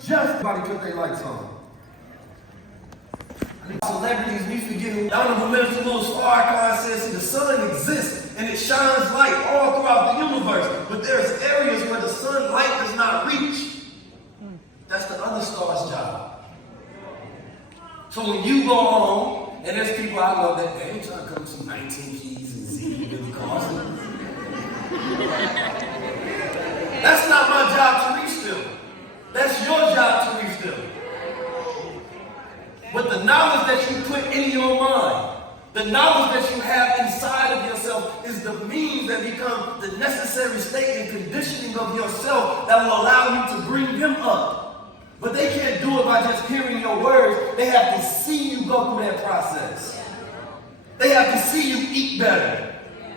just everybody put their lights on. Celebrities, we forget who. I don't know who made a little star concept. See, the sun exists and it shines light all throughout the universe. But there's areas where the sunlight does not reach. That's the other star's job. So when you go home, and there's people I know that they ain't trying to come to 19 keys and Z really cost them. That's not my job to reach them. That's your job to reach them. But the knowledge that you put in your mind, the knowledge that you have inside of yourself is the means that become the necessary state and conditioning of yourself that will allow you to bring them up. But they can't do it by just hearing your words. They have to see you go through that process. They have to see you eat better.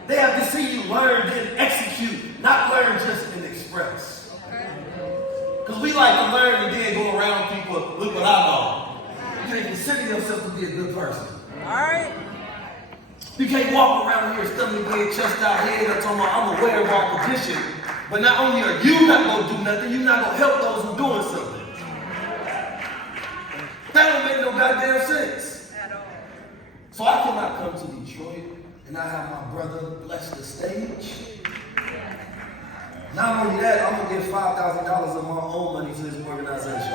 They have to see you learn and execute, not learn just and express. Because we like to learn and then go around people, look what I know. You can't consider yourself to be a good person. All right. You can't walk around here stomach head, chest out, head up, talking about I'm aware of our position. But not only are you not going to do nothing, you're not going to help those who are doing something. That don't make no goddamn sense. At all. So I cannot come to Detroit and I have my brother bless the stage. Not only that, I'm going to give $5,000 of my own money to this organization.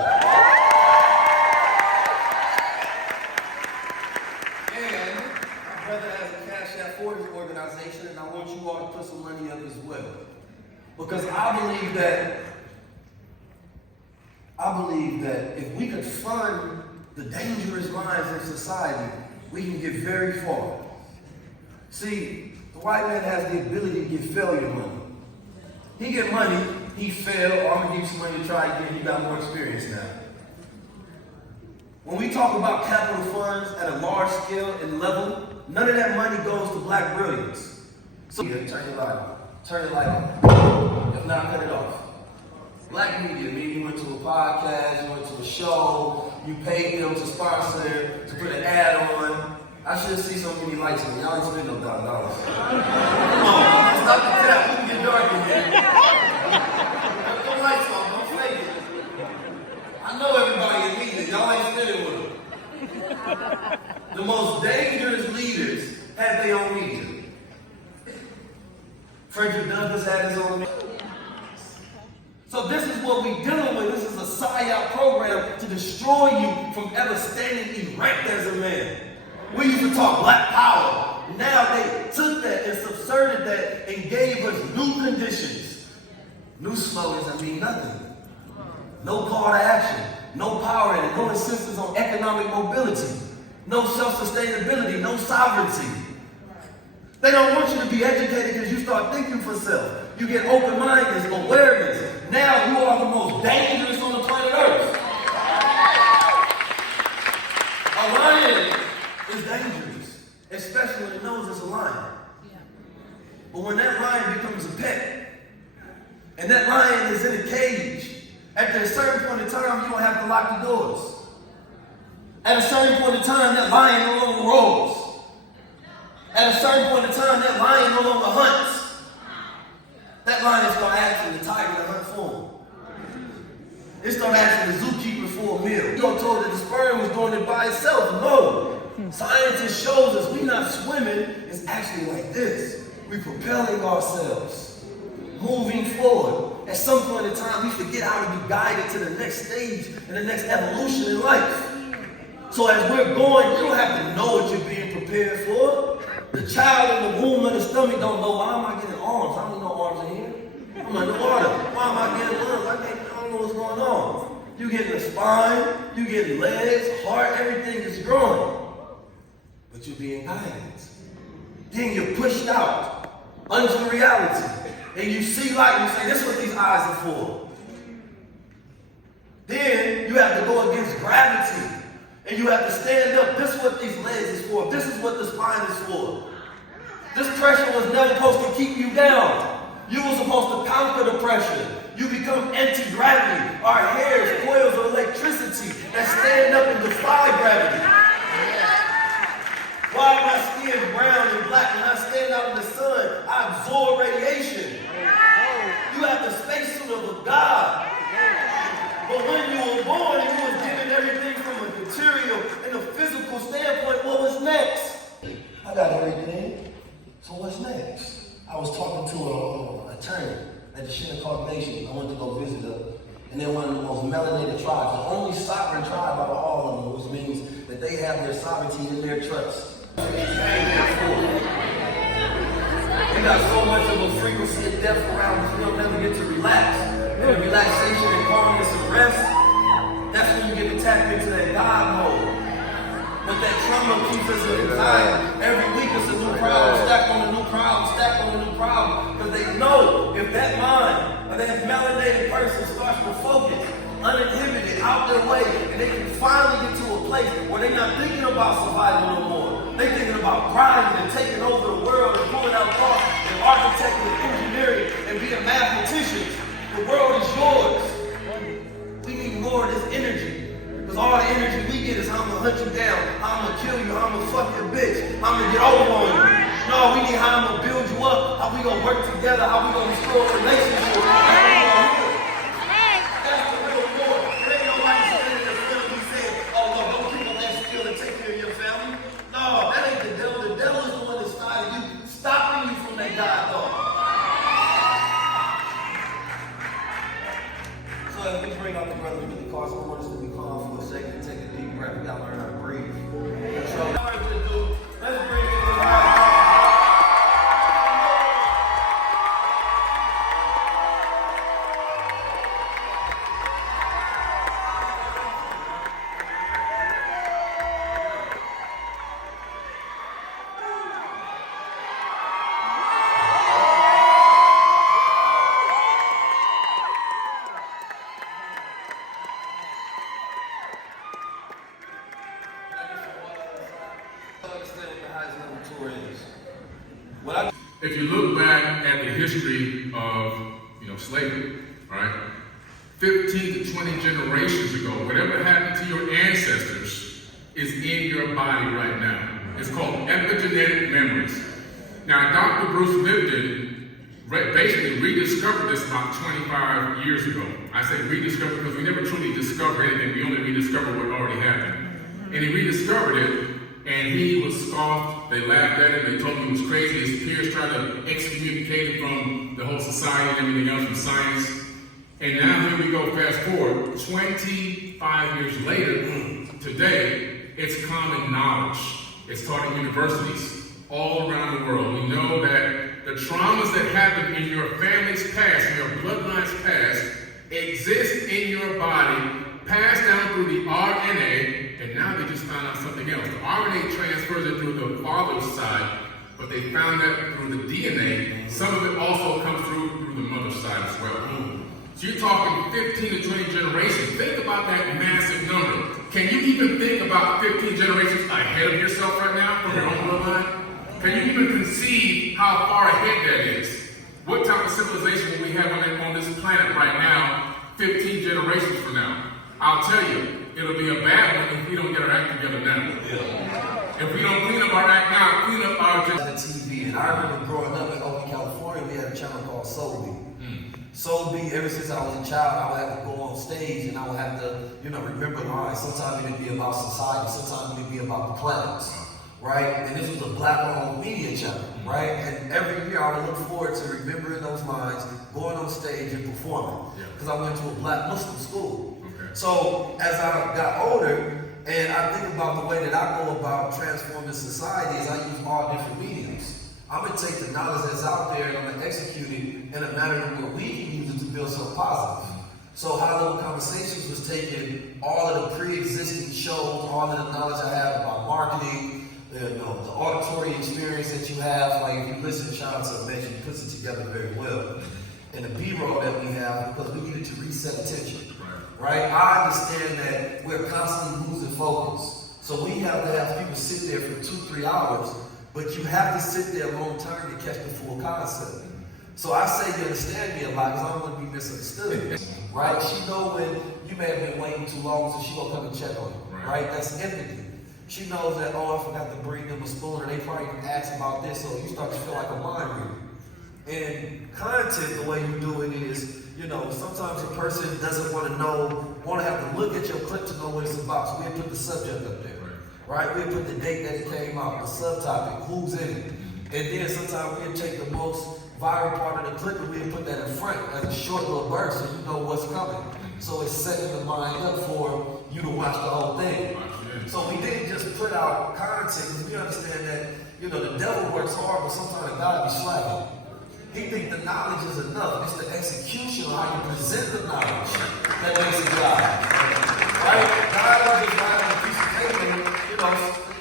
And my brother has a cash app for this organization, and I want you all to put some money up as well. Because I believe that if we could fund the dangerous minds in society, we can get very far. See, the white man has the ability to get failure money. He get money, he failed, or I'm gonna give you some money to try again, he got more experience now. When we talk about capital funds at a large scale and level, none of that money goes to black brilliance. So turn your light on. Turn your light on. If not, cut it off. Black media, meaning you went to a podcast, you went to a show, you paid them to sponsor, to put an ad on. I should see so many lights on. Y'all ain't spending no $1,000. Come on, stop the tap. We can get dark in here. Put the lights on. Don't fake it. I know everybody in media. Y'all ain't spending with them. The most dangerous leaders have their own media. Frederick Douglass had his own media. So this is what we're dealing with. This is a PSYOP program to destroy you from ever standing erect as a man. We used to talk black power. Now they took that and subserted that and gave us new conditions. New slogans that mean nothing. No call to action. No power in it. No insistence on economic mobility. No self-sustainability. No sovereignty. They don't want you to be educated because you start thinking for self. You get open-mindedness, awareness. Now you are the most dangerous on the planet Earth. A lion is dangerous, especially when it knows it's a lion. But when that lion becomes a pet, and that lion is in a cage, at a certain point in time, you don't have to lock the doors. At a certain point in time, that lion no longer roars. At a certain point in time, that lion no longer hunts. That lion is going to ask the tiger to hunt for him. It's going to ask the zookeeper for a meal. You don't told that the sperm was doing it by itself. No. Scientists shows us we're not swimming. It's actually like this. We're propelling ourselves, moving forward. At some point in time, we forget how to be guided to the next stage and the next evolution in life. So as we're going, you don't have to know what you're being prepared for. The child in the womb of the stomach don't know, why am I getting arms? I don't need no arms in here. I'm underwater. Why am I getting arms? I don't know what's going on. You getting a spine, you getting legs, heart, everything is growing. But you're being guided. Then you're pushed out unto reality. And you see light, you say, this is what these eyes are for. Then you have to go against gravity. And you have to stand up. This is what these legs is for. This is what the spine is for. This pressure was never supposed to keep you down. You were supposed to conquer the pressure. You become anti-gravity. Our hair is coils of electricity that stand up and defy gravity. Why my skin brown and black when I stand out in the sun? I absorb radiation. You have the spacesuit of a god. But when you So what's next? I was talking to an attorney at the Shinnecock Nation. I went to go visit them. And they're one of the most melanated tribes, the only sovereign tribe out of all of them, which means that they have their sovereignty in their trust. We got so much of a frequency of death around us, we'll never get to relax. And the relaxation and calmness and rest, that's when you get to tap into that God mode. But that trauma keeps us inside. Every week it's a new problem, stack on a new problem, stack on a new problem. Because they know if that mind or that melanated person starts to focus, uninhibited, out their way, and they can finally get to a place where they're not thinking about survival no more. They're thinking about grinding and taking over the world and pulling out thoughts and architecting and engineering and being mathematicians. The world is yours. We need more of this energy. Because all the energy we get is how I'm going to hunt you down, how I'm going to kill you, how I'm going to fuck your bitch, how I'm going to get over on you. No, we need how I'm going to build you up, how we going to work together, how we going to restore a relationship. That's the real war. It ain't nobody standing in front of me saying, oh, no, don't keep on that skill and take care of your family. No, that ain't the devil. The devil is the one that's starting you, stopping you from that God thought. So if we bring out the brother with the car, so I want us to be calm for a second, take a deep breath. We gotta learn how to breathe. So let's bring it to the right. If you look back at the history of, slavery, right? 15 to 20 generations ago, whatever happened to your ancestors is in your body right now. It's called epigenetic memories. Now, Dr. Bruce Lipton basically rediscovered this about 25 years ago. I say rediscovered because we never truly discover anything. We only rediscover what already happened. And he rediscovered it, and he was scoffed. They laughed at him. They told him he was crazy. His peers tried to excommunicate him from the whole society and everything else, from science. And now here we go, fast forward, 25 years later, today, it's common knowledge. It's taught in universities all around the world. We know that the traumas that happen in your family's past, in your bloodline's past, exist in your body, passed down through the RNA, and now they just found out something else. The RNA transfers it through the father's side, but they found that through the DNA. Some of it also comes through the mother's side as well. So you're talking 15 to 20 generations. Think about that massive number. Can you even think about 15 generations ahead of yourself right now from your own bloodline? Can you even conceive how far ahead that is? What type of civilization will we have on this planet right now, 15 generations from now? I'll tell you, it'll be a bad one if we don't get our act together now. If we don't clean up our act now, clean up our... TV, and I remember growing up in Oakland, California, we had a channel called Soul Beat. Soul Beat, ever since I was a child, I would have to go on stage and I would have to, remember lines. Sometimes it'd be about society, sometimes it'd be about the planets, right? And this was a black-owned media channel, right? And every year I would look forward to remembering those lines, going on stage and performing. Because I went to a black Muslim school. So as I got older, and I think about the way that I go about transforming society is I use all different mediums. I'm going to take the knowledge that's out there and I'm going to execute it in a manner where we can use it to build something positive. So High Level Conversations was taking all of the pre-existing shows, all of the knowledge I have about marketing, the auditory experience that you have. Like if you listen to Sean mention, he puts it together very well. And the B-roll that we have, because we needed to reset attention. Right? I understand that we're constantly losing focus. So we have to have people sit there for 2-3 hours, but you have to sit there long term to catch the full concept. So I say you understand me a lot because I don't want to be misunderstood. Right? She know when you may have been waiting too long, so she gonna come and check on you. Right? That's empathy. She knows that, I forgot to bring them a spoon, or they probably can ask about this, so you start to feel like a mind reader. And content, the way you do it is, sometimes a person doesn't want to have to look at your clip to know what it's about. So we put the subject up there, right? We put the date that it came out, the subtopic, who's in it. And then sometimes we'll take the most viral part of the clip and we'll put that in front as a short little burst so you know what's coming. So it's setting the mind up for you to watch the whole thing. So we didn't just put out content because we understand that, you know, the devil works hard, but sometimes God be slacking. He thinks the knowledge is enough. It's the execution of how you present the knowledge that makes it God. Right? God was just writing on a piece of paper. You know,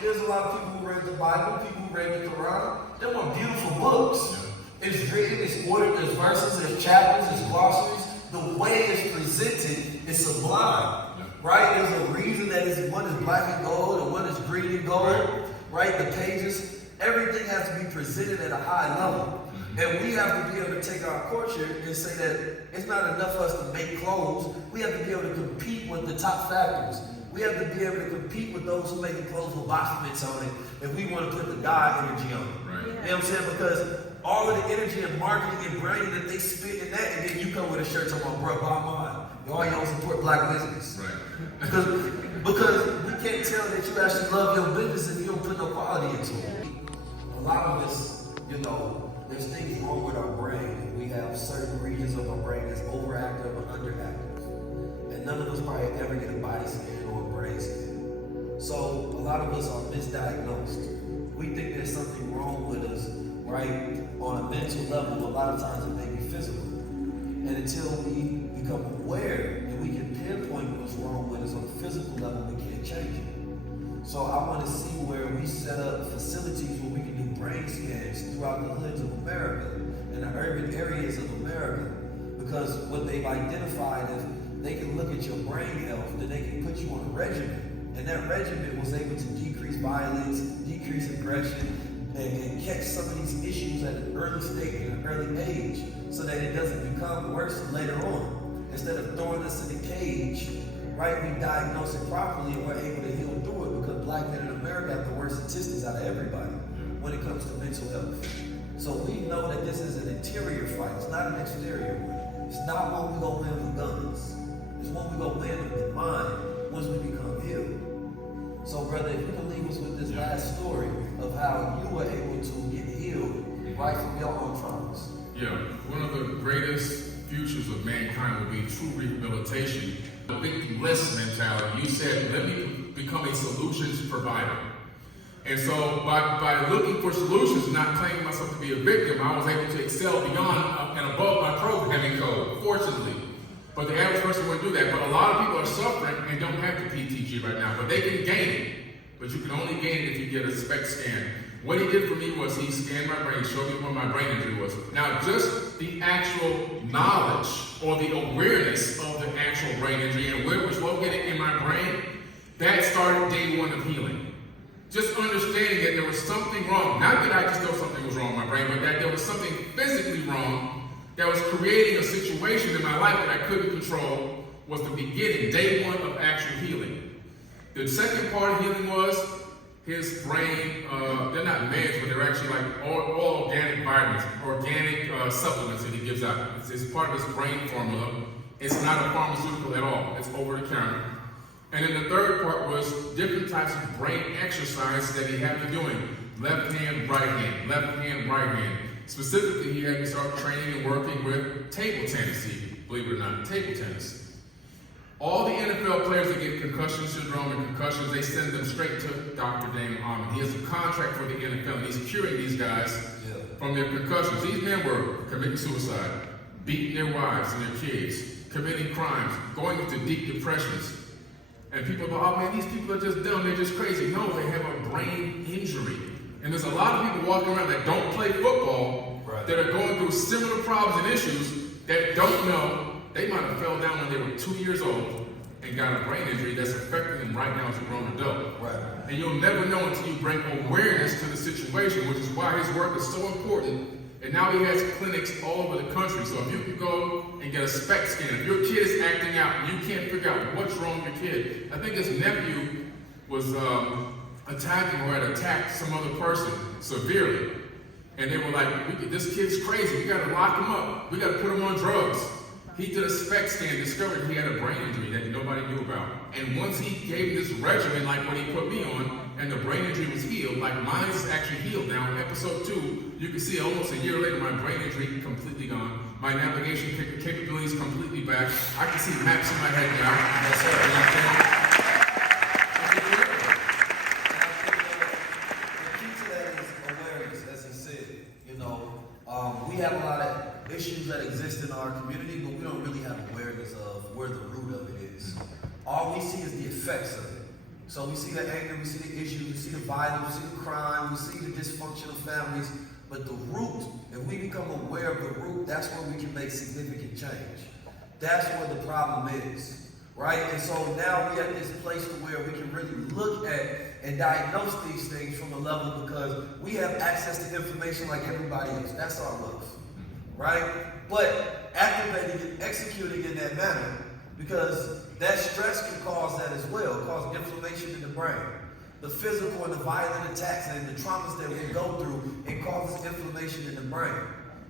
there's a lot of people who read the Bible, people who read the Quran. They were beautiful books. It's written, it's ordered, there's verses, there's chapters, there's glossaries. The way it's presented is sublime. Right? There's a reason that one is black and gold and one is green and gold. Right? The pages, everything has to be presented at a high level. And we have to be able to take our culture and say that it's not enough for us to make clothes. We have to be able to compete with the top factories. We have to be able to compete with those who make clothes with Boston on it if we want to put the God energy on it. Right. You know what I'm saying? Because all of the energy and marketing and branding that they spit in that, and then you come with a shirt talking about, bro, buy mine. Y'all don't support black business. Right. Because we can't tell that you actually love your business if you don't put no quality into it. A lot of us, you know, there's things wrong with our brain. We have certain regions of our brain that's overactive or underactive. And none of us probably ever get a body scan or a brain scan. So a lot of us are misdiagnosed. We think there's something wrong with us, right? On a mental level, a lot of times it may be physical. And until we become aware and we can pinpoint what's wrong with us on a physical level, we can't change it. So I want to see where we set up facilities where we can do brain scans throughout the hoods of America and the urban areas of America. Because what they've identified is they can look at your brain health, then they can put you on a regimen. And that regimen was able to decrease violence, decrease aggression, and catch some of these issues at an early stage, at an early age, so that it doesn't become worse later on. Instead of throwing us in a cage, right, we diagnose it properly and we're able to heal through it, because black men in America have the worst statistics out of everybody when it comes to mental health. So we know that this is an interior fight. It's not an exterior one. It's not one we go win with guns. It's one we go win with mind once we become healed. So brother, if you can leave us with this last story of how you were able to get healed right from your own traumas. Yeah, one of the greatest futures of mankind will be true rehabilitation. The big list mentality. You said, let me become a solutions provider. And so by looking for solutions, not claiming myself to be a victim, I was able to excel beyond and above my programming code, fortunately. But the average person wouldn't do that. But a lot of people are suffering and don't have the PTG right now, but they can gain it. But you can only gain it if you get a SPECT scan. What he did for me was he scanned my brain, showed me what my brain injury was. Now, just the actual knowledge or the awareness of the actual brain injury and where it was located in my brain, that started day one of healing. Just understanding that there was something wrong. Not that I just know something was wrong in my brain, but that there was something physically wrong that was creating a situation in my life that I couldn't control was the beginning, day one of actual healing. The second part of healing was his brain, they're not meds, but they're actually like all organic vitamins, organic supplements that he gives out. It's part of his brain formula. It's not a pharmaceutical at all. It's over the counter. And then the third part was different types of brain exercise that he had me doing. Left hand, right hand, left hand, right hand. Specifically, he had me start training and working with table tennis, believe it or not, table tennis. All the NFL players that get concussion syndrome and concussions, they send them straight to Dr. Dane Harmon. He has a contract for the NFL, and he's curing these guys from their concussions. These men were committing suicide, beating their wives and their kids, committing crimes, going into deep depressions. And people go, oh man, these people are just dumb, they're just crazy. No, they have a brain injury. And there's a lot of people walking around that don't play football, that are going through similar problems and issues that don't know. They might have fell down when they were 2 years old and got a brain injury that's affecting them right now as a grown adult. Right. And you'll never know until you bring awareness to the situation, which is why his work is so important. And now he has clinics all over the country. So if you can go and get a SPECT scan, if your kid is acting out and you can't figure out what's wrong with your kid. I think his nephew was attacking or had attacked some other person severely. And they were like, this kid's crazy. We got to lock him up. We got to put him on drugs. He did a SPECT scan, discovered he had a brain injury that nobody knew about. And once he gave this regimen, like what he put me on, and the brain injury was healed, like mine is actually healed now. In episode 2, you can see almost a year later, my brain injury completely gone. My navigation capabilities completely back. I can see maps in my head now. Yes, sir. And I think the key to that is awareness, as he said. You know, we have a lot of issues that exist in our community, but we don't really have awareness of where the root of it is. All we see is the effects of it. So we see the anger, we see the issues, we see the violence, we see the crime, we see the dysfunctional families. But the root, if we become aware of the root, that's where we can make significant change. That's where the problem is, right? And so now we're at this place to where we can really look at and diagnose these things from a level because we have access to information like everybody else. That's our love, right? But activating and executing in that manner, because that stress can cause that as well, cause inflammation in the brain. The physical and the violent attacks and the traumas that we go through, it causes inflammation in the brain,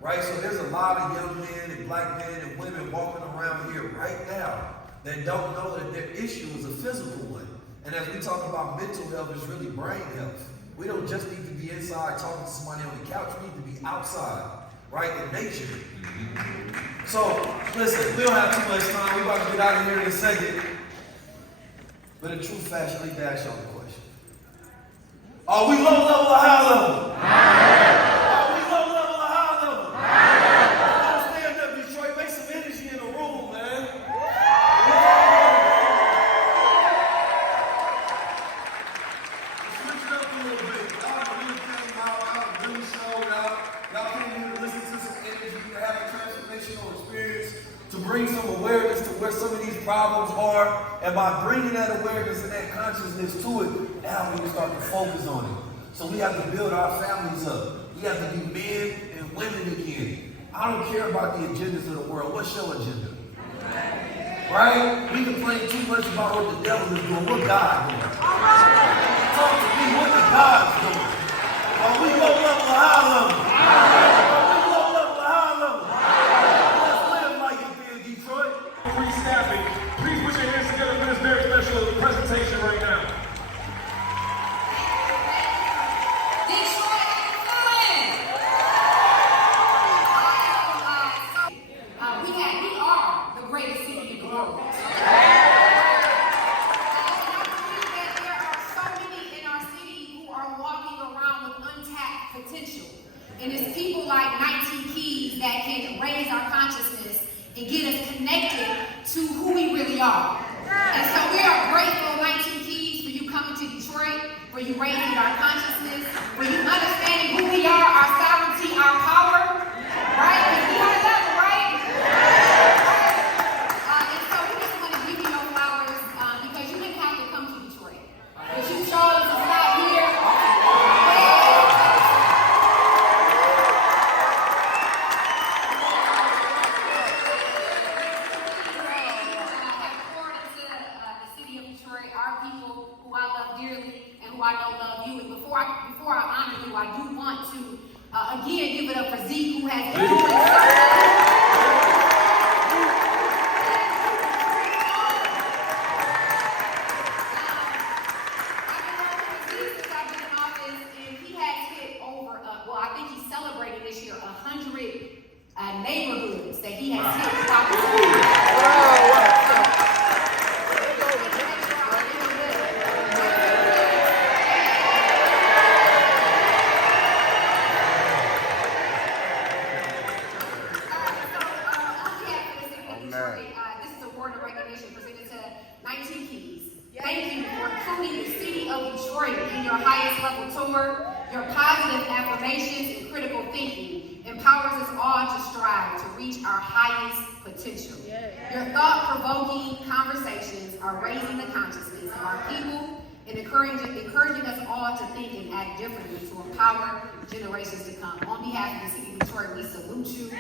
right? So there's a lot of young men and black men and women walking around here right now that don't know that their issue is a physical one. And as we talk about mental health, it's really brain health. We don't just need to be inside talking to somebody on the couch. We need to be outside, right, in nature. So, listen, we don't have too much time. We're about to get out of here in a second. But in true fashion, I need to ask y'all a question. Are we low level or high level? Are we low level or high level? Don't stand up, Detroit. Make some energy in the room, man. Switch it up a little bit. Y'all really came out. Y'all really showed out. Y'all came here to listen to some energy, to have a transformational experience, to bring some awareness to where some of these problems are. And by bringing that awareness and that consciousness to it, now we can start to focus on it. So we have to build our families up. We have to be men and women again. I don't care about the agendas of the world. What's your agenda? Right? We complain too much about what the devil is doing. What God doing? Talk to me. What the God's doing? Are we low level or high level? Are we low level or high level? Let's live like it feels, Detroit. Restaffing. Please put your hands together for this very special presentation right now. And it's people like 19 Keys that can raise our consciousness and get us connected to who we really are. And so we are grateful, 19 Keys, for you coming to Detroit, for you raising our consciousness, for you understanding who we are, our sovereignty, our power, right? Because we are level, right? And so we just want to give you your flowers because you didn't have to come to Detroit. But you chose to stop here. I don't love you. And before I honor you, I do want to again give it up for Zeke, who has I've been in office, and he has hit over. Well, I think he's celebrating this year 100 neighborhoods that he has hit. This is a word of recognition presented to 19 Keys. Thank you for including the city of Detroit in your highest level tour. Your positive affirmations and critical thinking empowers us all to strive to reach our highest potential. Your thought-provoking conversations are raising the consciousness of our people and encouraging us all to think and act differently to empower generations to come. On behalf of the city of Detroit, we salute you.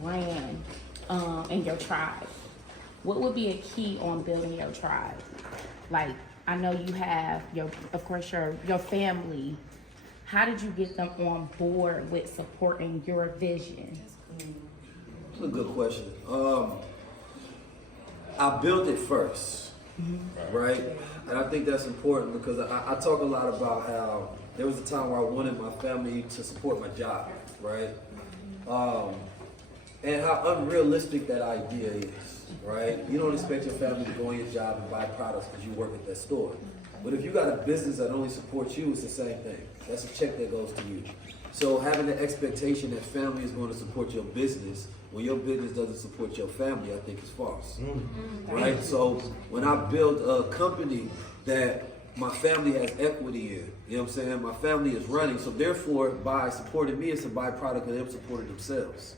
brand in your tribe, what would be a key on building your tribe? Like, I know you have of course, your family. How did you get them on board with supporting your vision? That's a good question. I built it first, right? And I think that's important because I talk a lot about how there was a time where I wanted my family to support my job, right? And how unrealistic that idea is, right? You don't expect your family to go on your job and buy products because you work at that store. But if you got a business that only supports you, it's the same thing. That's a check that goes to you. So having the expectation that family is going to support your business when your business doesn't support your family, I think is false, right? So when I build a company that my family has equity in, you know what I'm saying? My family is running, so therefore by supporting me, it's a byproduct of them supporting themselves,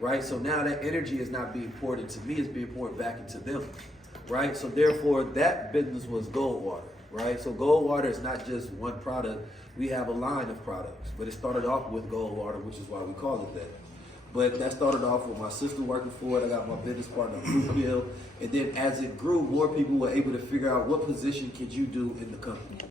right? So now that energy is not being poured into me, it's being poured back into them, right? So therefore that business was Goldwater, right? So Goldwater is not just one product. We have a line of products, but it started off with Goldwater, which is why we call it that. But that started off with my sister working for it. I got my business partner, Bill. And then as it grew, more people were able to figure out what position could you do in the company.